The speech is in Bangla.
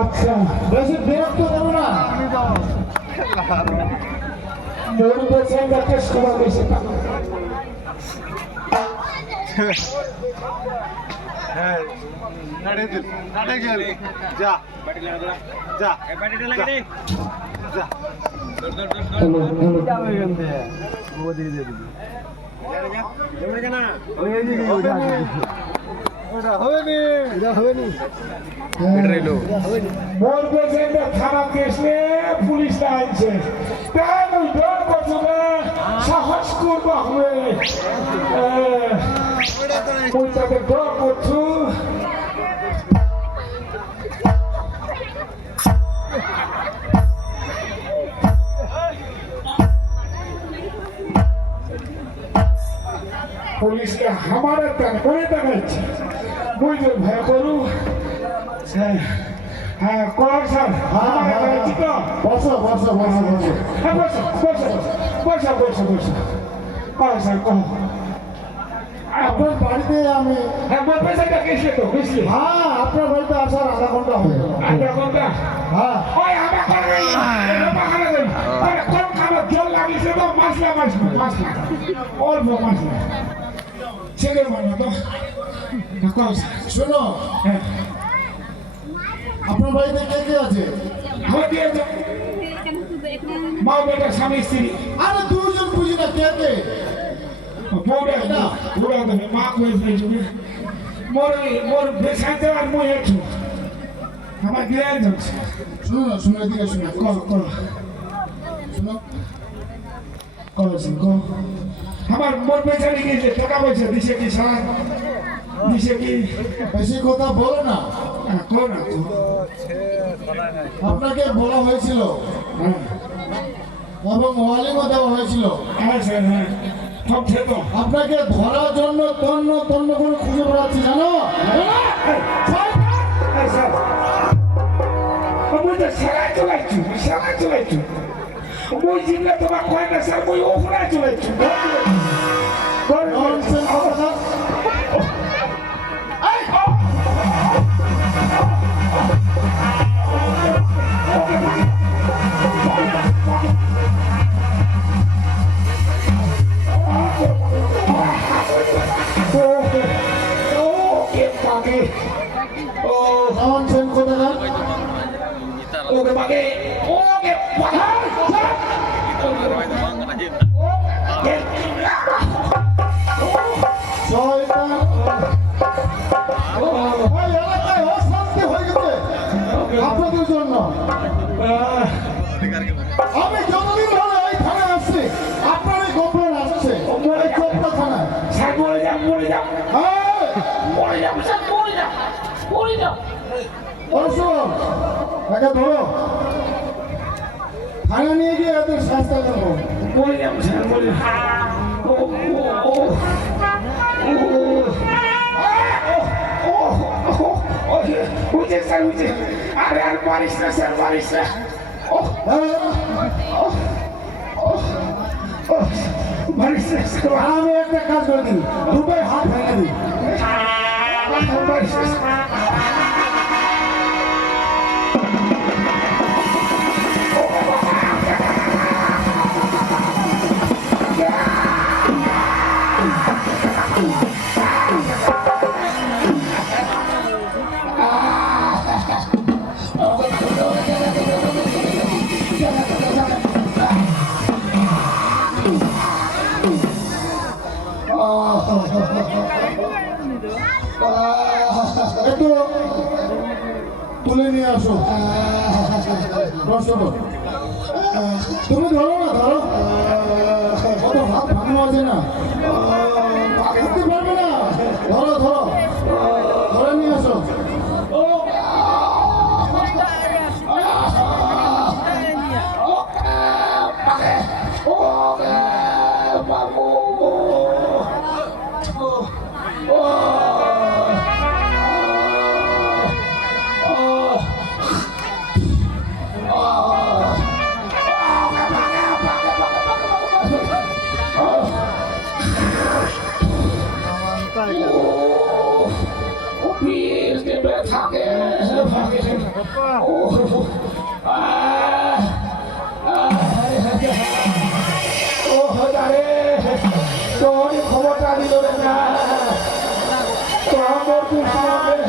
আচ্ছা বেশি বিরক্ত করো না মোর পেছন যাকে সময় বেশি হ্যাঁ কাটে গেল যা যা ব্যাটারিটা লাগা দে যা মোর পেছনটা থানা কেসে পুলিশ আনছে কেন ডর করছো না সাহস করবো হবে ওই তাকে ডর করছো পুলিশকে আমার টান করে দেখাচ্ছে বুঝলো ভয় করু হ্যাঁ কর স্যার বসো বসো বসো বসো হ্যাঁ বসো বসো বসো বসো বসো কর স্যার কর আপনার বাড়িতে আমি হ্যাঁ পয়সাটা কেসে তো বুঝলি হ্যাঁ আপনার বাড়িতে আসার আধা ঘন্টা হয়ে গেল আধা ঘন্টা হ্যাঁ ওই আমরা করবেন কোন খাবার জল লাগিয়েছে তো মাসলা মাসলা অল্প মাসলা ছেলে মানো তো শোনো হ্যাঁ আপনার বাড়িতে কে কে আছে মা বেটা স্বামী স্ত্রী আরে দুজন বুঝি না কে কে বউটা না বুড়া তুমি মা কই ফেলছো মোর বেসাইতে আর মই একটু আমার জ্ঞান যাচ্ছে শুনো না শুনে দিকে শুনে কর শুনো কর আমার মোর বেচারি গিয়েছে টাকা পয়সা দিছে কি সার দিছে কি বেশি কথা বলো না আপনাকে বলা হয়েছিল এবং ওয়ালিমা দেওয়া হয়েছিল আপনাকে ধরার জন্য তন্ন করে খুঁজে বেড়াচ্ছি জানো ওই জিনিসটা তোমার কয় না স্যার ওই ওপরে চলেছি ওকে পাকে ওকে আপনাদের জন্য আমি যতদিন ধরে এই থানায় আসছি আপনার এই কমপ্লেন আসছে চোপড়া থানায় মরে যাও একে ধরো থানা নিয়ে গিয়ে এদের শাস্তি দেবো মরে যাবো স্যার মরে আরে আর পারিস না স্যার পারিস না আমি একটা কাজ করে দিই দুটোই হাত ভেঙে দিই একটু তুলে নিয়ে আসো তুমি ধরো না ধরো কত হাত ভাঙানো আছে না ধরতে পারবে না ধরো ধরো ধরে নিয়ে আসো থাকে ও ও হজারে তোর খবরটা দিল রে না তো আমার দুশ্মন